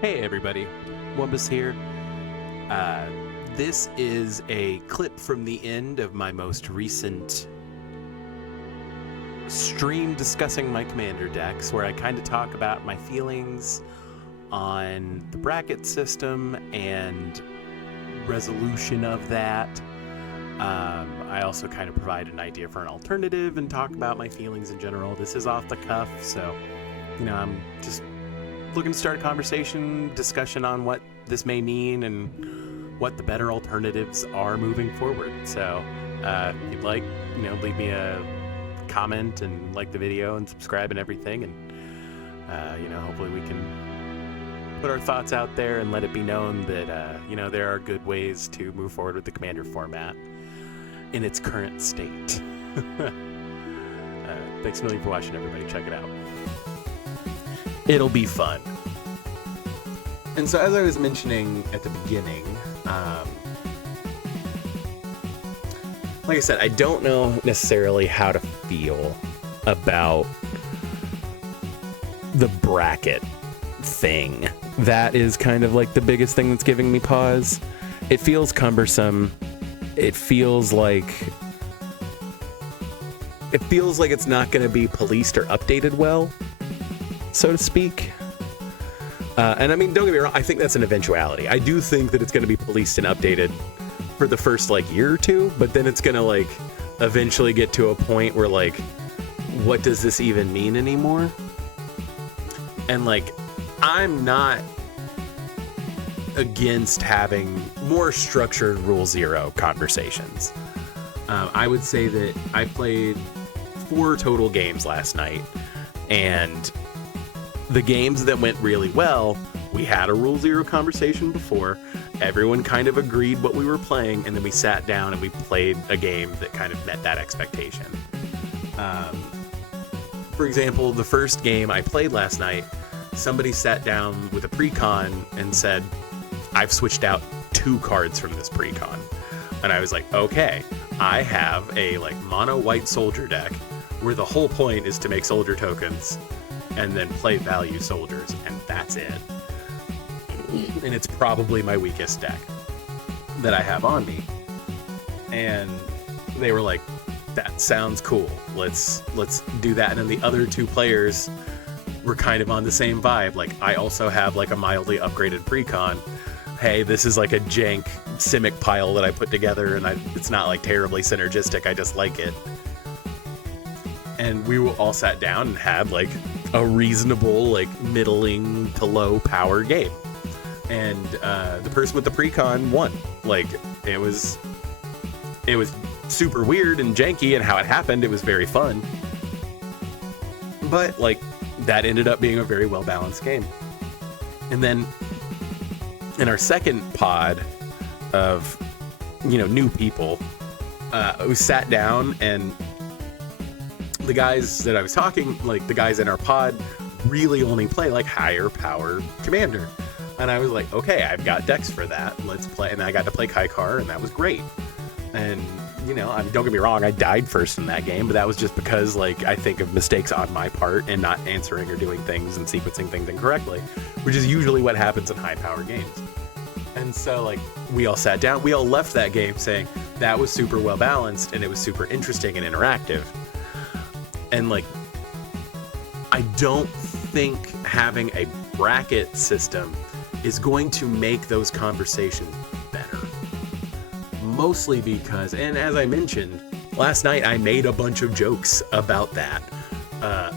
Hey everybody, Wumbus here. This is a clip from the end of my most recent stream discussing my commander decks, where I kind of talk about my feelings on the bracket system and resolution of that. I also kind of provide an idea for an alternative and talk about my feelings in general. This is off the cuff, so I'm just looking to start a discussion on what this may mean and what the better alternatives are moving forward. So if you'd like, leave me a comment and like the video and subscribe and everything, and hopefully we can put our thoughts out there and let it be known that there are good ways to move forward with the Commander format in its current state. Thanks a million for watching, everybody. Check it out. It'll be fun. And so, as I was mentioning at the beginning, like I said, I don't know necessarily how to feel about the bracket thing. That is kind of like the biggest thing that's giving me pause. It feels cumbersome. It feels like it's not going to be policed or updated well, so to speak. And I mean, don't get me wrong, I think that's an eventuality. I do think that it's going to be policed and updated for the first year or two, but then it's going to eventually get to a point where what does this even mean anymore? And I'm not against having more structured Rule Zero conversations. I would say that I played 4 total games last night, and the games that went really well, we had a Rule Zero conversation before. Everyone kind of agreed what we were playing, and then we sat down and we played a game that kind of met that expectation. For example, the first game I played last night, somebody sat down with a precon and said, I've switched out 2 cards from this precon. And I was like, okay, I have a mono white soldier deck where the whole point is to make soldier tokens and then play value soldiers, and that's it. And it's probably my weakest deck that I have on me. And they were like, that sounds cool. Let's do that. And then the other 2 players were kind of on the same vibe. I also have a mildly upgraded precon. Hey, this is a jank Simic pile that I put together, and it's not terribly synergistic. I just like it. And we all sat down and had a reasonable, middling to low power game. And the person with the precon won. It was super weird and janky, and how it happened, it was very fun. But that ended up being a very well balanced game. And then in our second pod of new people, we sat down, and the guys that I was talking, the guys in our pod really only play higher power commander. And I was like, okay, I've got decks for that. Let's play. And I got to play Kaikar, and that was great. And, don't get me wrong, I died first in that game, but that was just because, I think of mistakes on my part and not answering or doing things and sequencing things incorrectly, which is usually what happens in high power games. And so, we all sat down, we all left that game saying that was super well balanced and it was super interesting and interactive. And, I don't think having a bracket system is going to make those conversations better. Mostly because, and as I mentioned, last night I made a bunch of jokes about that.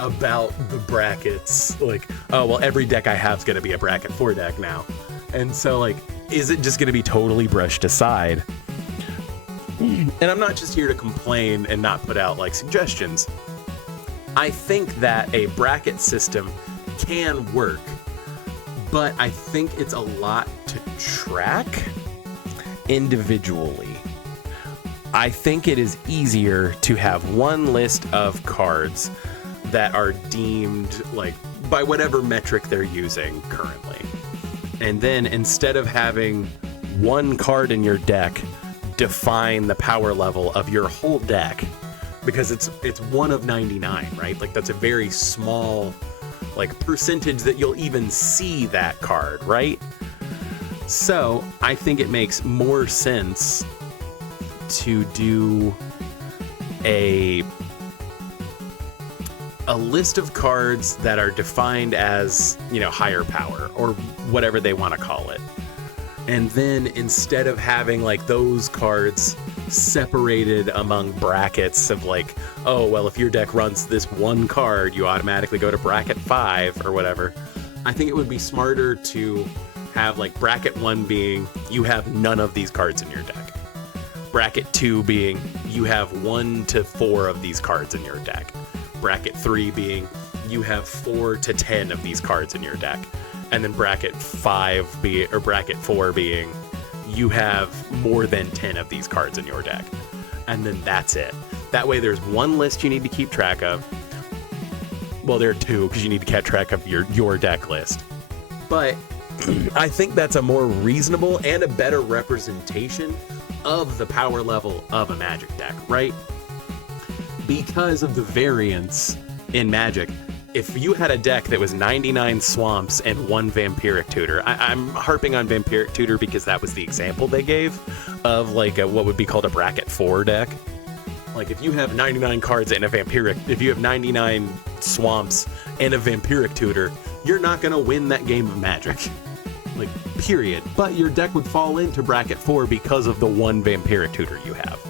About the brackets. Oh, well, every deck I have is going to be a bracket 4 deck now. And so, is it just going to be totally brushed aside? And I'm not just here to complain and not put out, suggestions. I think that a bracket system can work, but I think it's a lot to track individually. I think it is easier to have one list of cards that are deemed by whatever metric they're using currently. And then instead of having one card in your deck define the power level of your whole deck, because it's one of 99, right? That's a very small like percentage that you'll even see that card, right? So I think it makes more sense to do a list of cards that are defined as, you know, higher power or whatever they want to call it. And then instead of having like those cards separated among brackets of like, oh, well, if your deck runs this one card, you automatically go to bracket 5 or whatever. I think it would be smarter to have like bracket 1 being you have none of these cards in your deck. Bracket 2 being you have 1 to 4 of these cards in your deck. Bracket 3 being you have 4 to 10 of these cards in your deck. And then bracket 4 being you have more than 10 of these cards in your deck. And then that's it. That way there's one list you need to keep track of. Well, there are 2 because you need to keep track of your deck list. But I think that's a more reasonable and a better representation of the power level of a Magic deck, right? Because of the variance in Magic. If you had a deck that was 99 Swamps and 1 Vampiric Tutor, I'm harping on Vampiric Tutor because that was the example they gave of like what would be called a bracket 4 deck. Like if you have 99 cards and a Vampiric, if you have 99 Swamps and a Vampiric Tutor, you're not going to win that game of Magic. Like, period. But your deck would fall into bracket 4 because of the 1 Vampiric Tutor you have.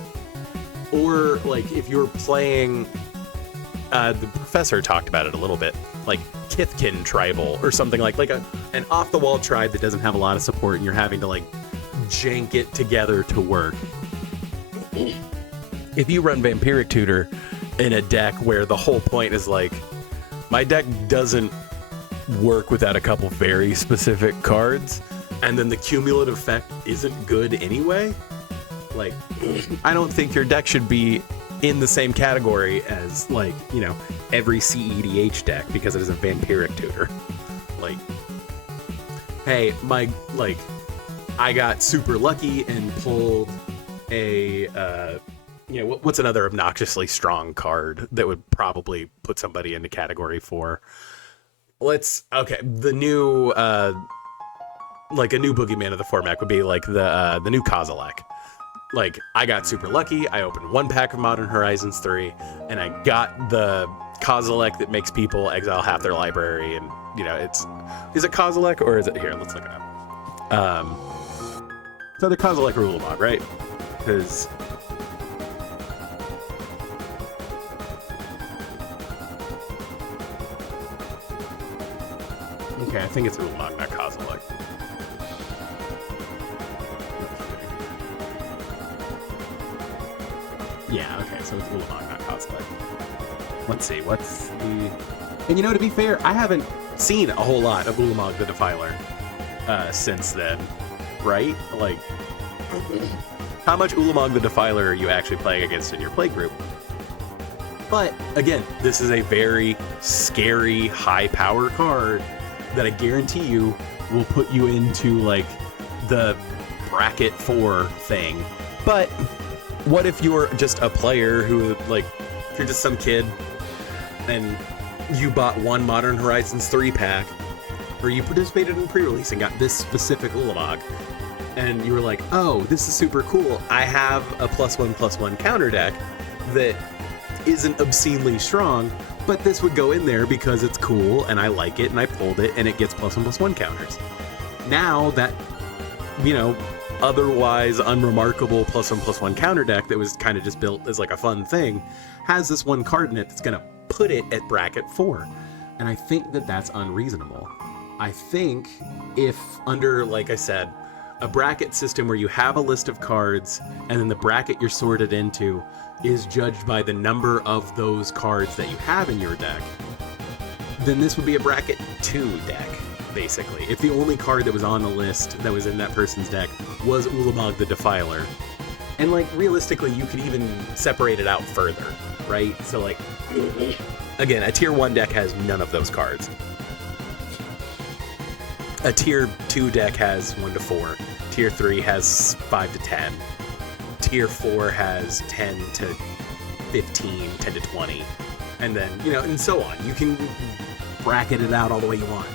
Or like if you're playing... the professor talked about it a little bit, like Kithkin Tribal or something like an off-the-wall tribe that doesn't have a lot of support and you're having to like jank it together to work. If you run Vampiric Tutor in a deck where the whole point is like, my deck doesn't work without a couple very specific cards, and then the cumulative effect isn't good anyway, like, I don't think your deck should be in the same category as, like, you know, every CEDH deck because it is a Vampiric Tutor. Like, hey, I got super lucky and pulled a, you know, what's another obnoxiously strong card that would probably put somebody into category 4? The new, like a new boogeyman of the format would be like the new Kozilek. Like, I got super lucky, I opened 1 pack of Modern Horizons 3, and I got the Kozilek that makes people exile half their library, and, you know, is it Kozilek, or is it, here, let's look it up. It's either Kozilek or Ulamog, right? Because... okay, I think it's Ulamog, not Kozilek. Yeah, okay, so it's Ulamog, not Kozilek. Let's see, what's the... And you know, to be fair, I haven't seen a whole lot of Ulamog the Defiler since then, right? Like, how much Ulamog the Defiler are you actually playing against in your playgroup? But, again, this is a very scary, high-power card that I guarantee you will put you into, like, the bracket 4 thing. But... what if you're just a player who, like, if you're just some kid and you bought 1 Modern Horizons 3 pack, or you participated in pre-release and got this specific Ulamog, and you were like, oh, this is super cool. I have a +1/+1 counter deck that isn't obscenely strong, but this would go in there because it's cool and I like it and I pulled it and it gets +1/+1 counters. Now that, you know, otherwise unremarkable +1/+1 counter deck that was kind of just built as like a fun thing has this 1 card in it that's going to put it at bracket 4. And I think that that's unreasonable. I think if under, like I said, a bracket system where you have a list of cards and then the bracket you're sorted into is judged by the number of those cards that you have in your deck, then this would be a bracket 2 deck. Basically, if the only card that was on the list that was in that person's deck was Ulamog the Defiler. And, like, realistically, you could even separate it out further, right? So, like, again, a tier 1 deck has none of those cards. A tier 2 deck has 1 to 4. Tier 3 has 5 to 10. Tier 4 has 10 to 15, 10 to 20. And then, you know, and so on. You can bracket it out all the way you want.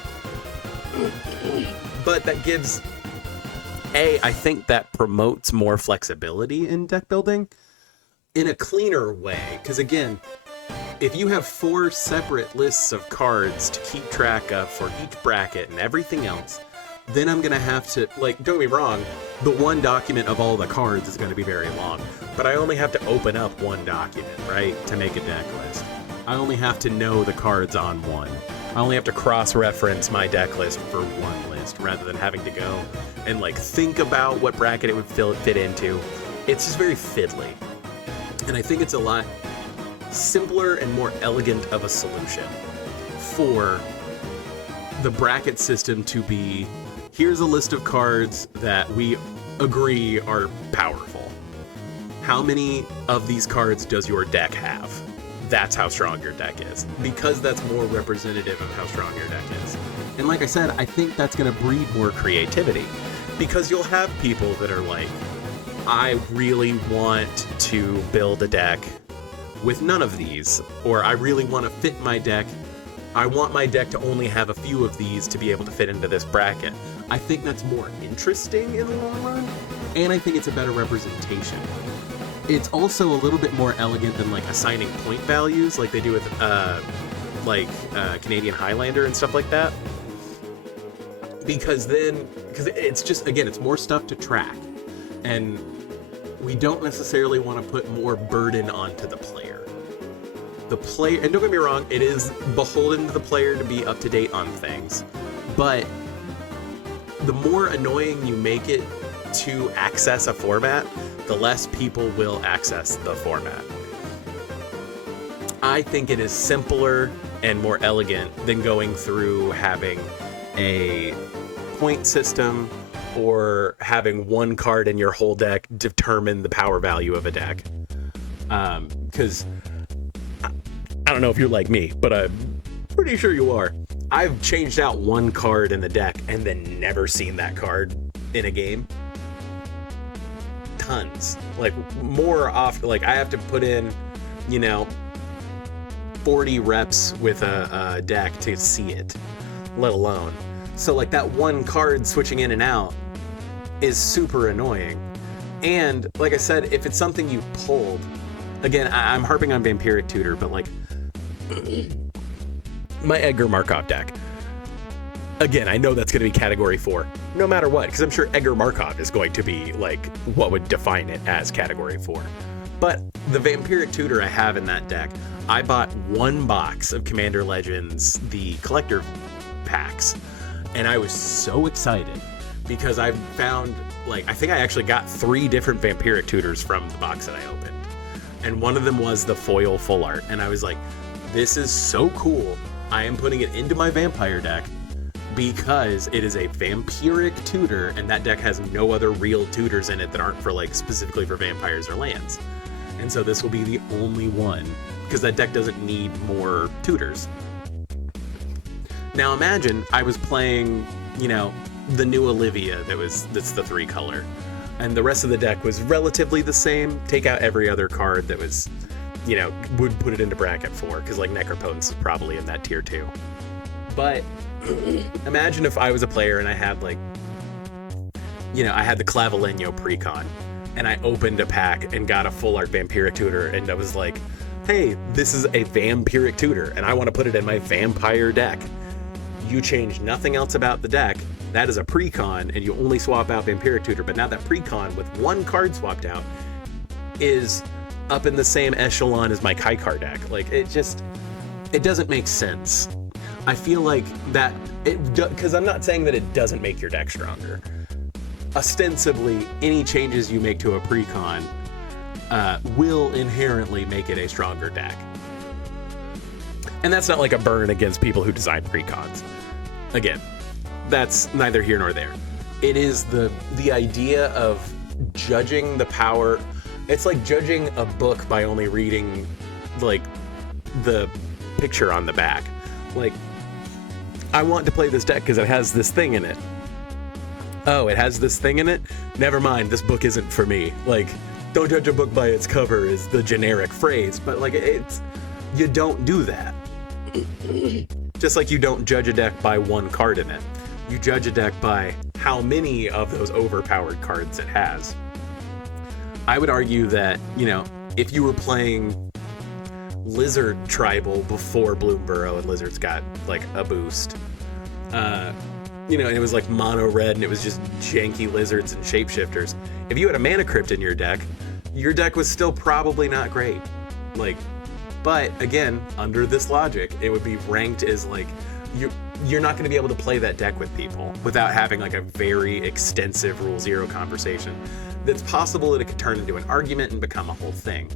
But that gives, I think that promotes more flexibility in deck building in a cleaner way. Because again, if you have 4 separate lists of cards to keep track of for each bracket and everything else, then I'm going to have to, like, don't get me wrong, the one document of all the cards is going to be very long, but I only have to open up one document, right, to make a deck list. I only have to know the cards on one. I only have to cross-reference my deck list for one list, rather than having to go and, like, think about what bracket it would fit into. It's just very fiddly. And I think it's a lot simpler and more elegant of a solution for the bracket system to be, here's a list of cards that we agree are powerful. How many of these cards does your deck have? That's how strong your deck is, because that's more representative of how strong your deck is. And like I said, I think that's going to breed more creativity, because you'll have people that are like, I really want to build a deck with none of these, or I really want to fit my deck. I want my deck to only have a few of these to be able to fit into this bracket. I think that's more interesting in the long run, and I think it's a better representation. It's also a little bit more elegant than like assigning point values like they do with Canadian Highlander and stuff like that. Because it's just, again, it's more stuff to track, and we don't necessarily want to put more burden onto the player. The player, and don't get me wrong, it is beholden to the player to be up to date on things, but the more annoying you make it to access a format, the less people will access the format. I think it is simpler and more elegant than going through having a point system or having one card in your whole deck determine the power value of a deck. Because I don't know if you're like me, but I'm pretty sure you are. I've changed out one card in the deck and then never seen that card in a game. Tons. Like, more often, like, I have to put in, 40 reps with a deck to see it, let alone. So, like, that one card switching in and out is super annoying. And, like I said, if it's something you pulled, again, I'm harping on Vampiric Tutor, but, like, my Edgar Markov deck, again, I know that's going to be category 4, no matter what, because I'm sure Edgar Markov is going to be, like, what would define it as category 4. But the Vampiric Tutor I have in that deck, I bought one box of Commander Legends, the collector packs, and I was so excited because I found, like, I think I actually got 3 different Vampiric Tutors from the box that I opened. And one of them was the foil full art, and I was like, this is so cool. I am putting it into my vampire deck because it is a vampiric tutor, and that deck has no other real tutors in it that aren't for, like, specifically for vampires or lands. And so this will be the only one, because that deck doesn't need more tutors. Now imagine I was playing, the new Olivia that's the 3 color, and the rest of the deck was relatively the same. Take out every other card that was, would put it into bracket 4, because, like, Necropotence is probably in that tier 2. But imagine if I was a player and I had, like, I had the Clavileño Precon, and I opened a pack and got a full art Vampiric Tutor, and I was like, hey, this is a Vampiric Tutor, and I want to put it in my vampire deck. You change nothing else about the deck. That is a Precon, and you only swap out Vampiric Tutor, but now that Precon with one card swapped out is up in the same echelon as my Kaikar deck. Like, it doesn't make sense. I feel like that, because I'm not saying that it doesn't make your deck stronger. Ostensibly, any changes you make to a Precon will inherently make it a stronger deck. And that's not like a burn against people who design Precons. Again, that's neither here nor there. It is the idea of judging the power. It's like judging a book by only reading, like, the picture on the back. Like, I want to play this deck because it has this thing in it. Oh, it has this thing in it? Never mind, this book isn't for me. Like, don't judge a book by its cover is the generic phrase, but, like, you don't do that. Just like you don't judge a deck by one card in it. You judge a deck by how many of those overpowered cards it has. I would argue that, you know, if you were playing Lizard Tribal before Bloomburrow and Lizard's got like a boost, you know, and it was like mono red and it was just janky lizards and shapeshifters. If you had a Mana Crypt in your deck was still probably not great. Like, but again, under this logic, it would be ranked as like, you're not going to be able to play that deck with people without having like a very extensive Rule Zero conversation. That's possible that it could turn into an argument and become a whole thing.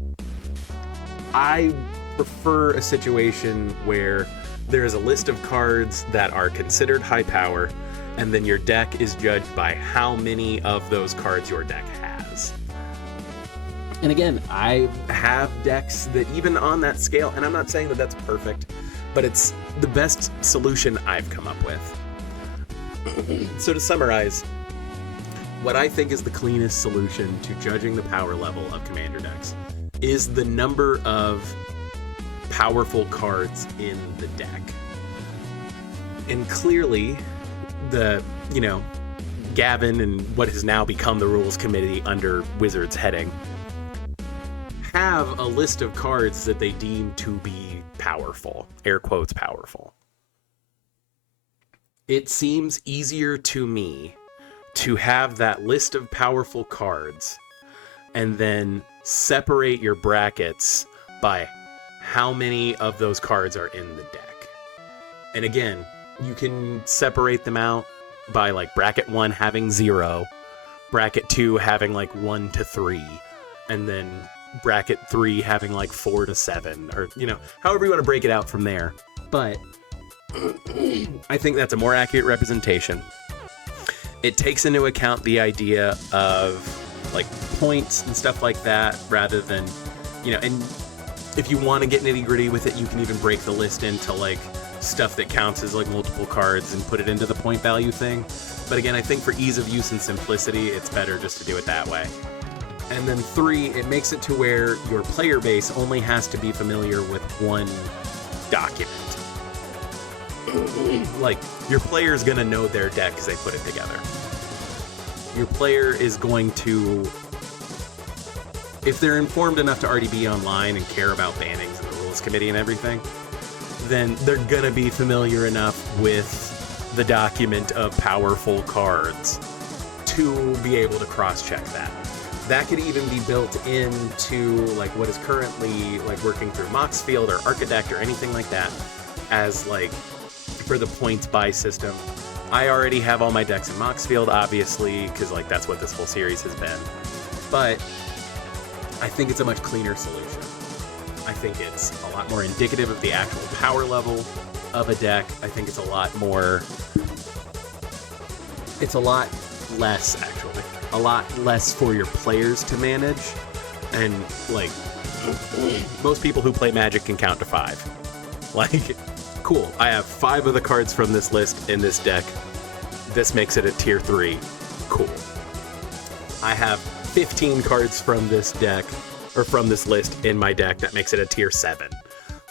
I prefer a situation where there is a list of cards that are considered high power, and then your deck is judged by how many of those cards your deck has. And again, I have decks that even on that scale, and I'm not saying that that's perfect, but it's the best solution I've come up with. So to summarize, what I think is the cleanest solution to judging the power level of Commander decks is the number of powerful cards in the deck. And clearly, Gavin and what has now become the Rules Committee under Wizards' heading have a list of cards that they deem to be powerful, air quotes powerful. It seems easier to me to have that list of powerful cards and then separate your brackets by how many of those cards are in the deck. And again, you can separate them out by like bracket 1 having 0, bracket 2 having like 1 to 3, and then bracket 3 having like 4 to 7, or, you know, however you want to break it out from there. But I think that's a more accurate representation. It takes into account the idea of like points and stuff like that, rather than, you know, and if you want to get nitty gritty with it, you can even break the list into like stuff that counts as like multiple cards and put it into the point value thing. But again, I think for ease of use and simplicity, it's better just to do it that way. And then 3, it makes it to where your player base only has to be familiar with one document. Like, your player's gonna know their deck because they put it together. Your player is going to, if they're informed enough to already be online and care about bannings and the Rules Committee and everything, then they're gonna be familiar enough with the document of powerful cards to be able to cross-check that. That could even be built into like what is currently like working through Moxfield or Architect or anything like that as like for the points buy system. I already have all my decks in Moxfield, obviously, because like that's what this whole series has been. But I think it's a much cleaner solution. I think it's a lot more indicative of the actual power level of a deck. I think it's a lot less, actually. A lot less for your players to manage. And, like, most people who play Magic can count to 5. Like, cool, I have 5 of the cards from this list in this deck. This makes it a tier 3. Cool. I have 15 cards from this deck, or from this list in my deck, that makes it a tier 7.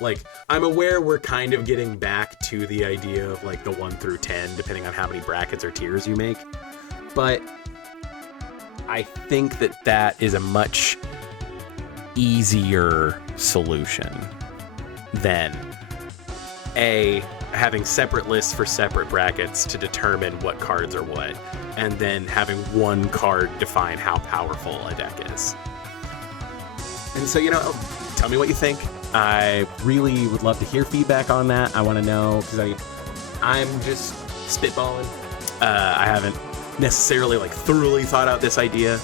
Like, I'm aware we're kind of getting back to the idea of like the 1 through 10, depending on how many brackets or tiers you make. But I think that that is a much easier solution than having separate lists for separate brackets to determine what cards are what, and then having one card define how powerful a deck is. And so, you know, tell me what you think. I really would love to hear feedback on that. I want to know, because I'm just spitballing. I haven't necessarily like thoroughly thought out this idea.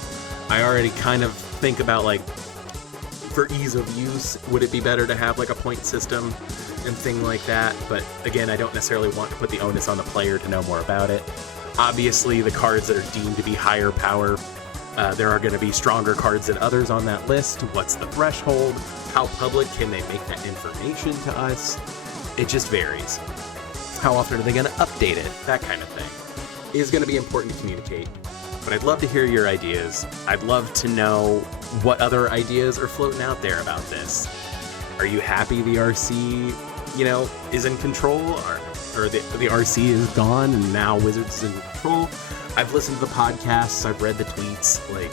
I already kind of think about like, for ease of use, would it be better to have like a point system and thing like that? But again, I don't necessarily want to put the onus on the player to know more about it. Obviously, the cards that are deemed to be higher power, there are going to be stronger cards than others on that list. What's the threshold? How public can they make that information to us? It just varies. How often are they going to update it? That kind of thing is going to be important to communicate. But I'd love to hear your ideas. I'd love to know what other ideas are floating out there about this. Are you happy the RC is in control, or the RC is gone, and now Wizards is in control. I've listened to the podcasts, I've read the tweets. Like,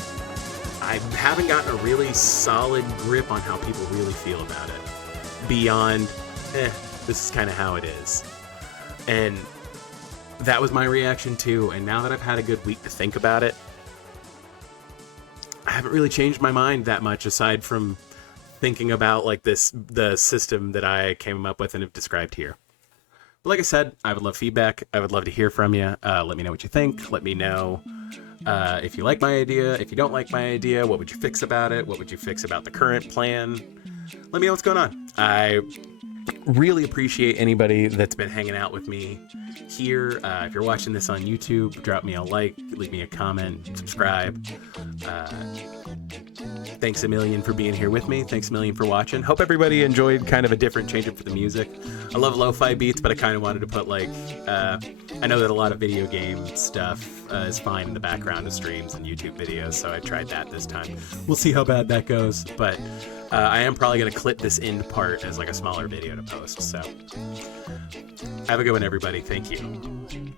I haven't gotten a really solid grip on how people really feel about it. Beyond, this is kind of how it is. And that was my reaction too. And now that I've had a good week to think about it, I haven't really changed my mind that much, aside from thinking about like the system that I came up with and have described here. But like I said, I would love feedback. I would love to hear from you. Let me know what you think. Let me know if you like my idea. If you don't like my idea, what would you fix about it? What would you fix about the current plan? Let me know what's going on. I really appreciate anybody that's been hanging out with me here. If you're watching this on YouTube, drop me a like, leave me a comment, subscribe. Thanks a million for being here with me. Thanks a million for watching. Hope everybody enjoyed kind of a different change up for the music. I love lo-fi beats, but I kind of wanted to put like, I know that a lot of video game stuff is fine in the background of streams and YouTube videos, so I tried that this time. We'll see how bad that goes, but I am probably going to clip this end part as like a smaller video to post, so have a good one, everybody. Thank you.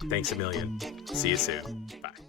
Thanks a million. See you soon. Bye.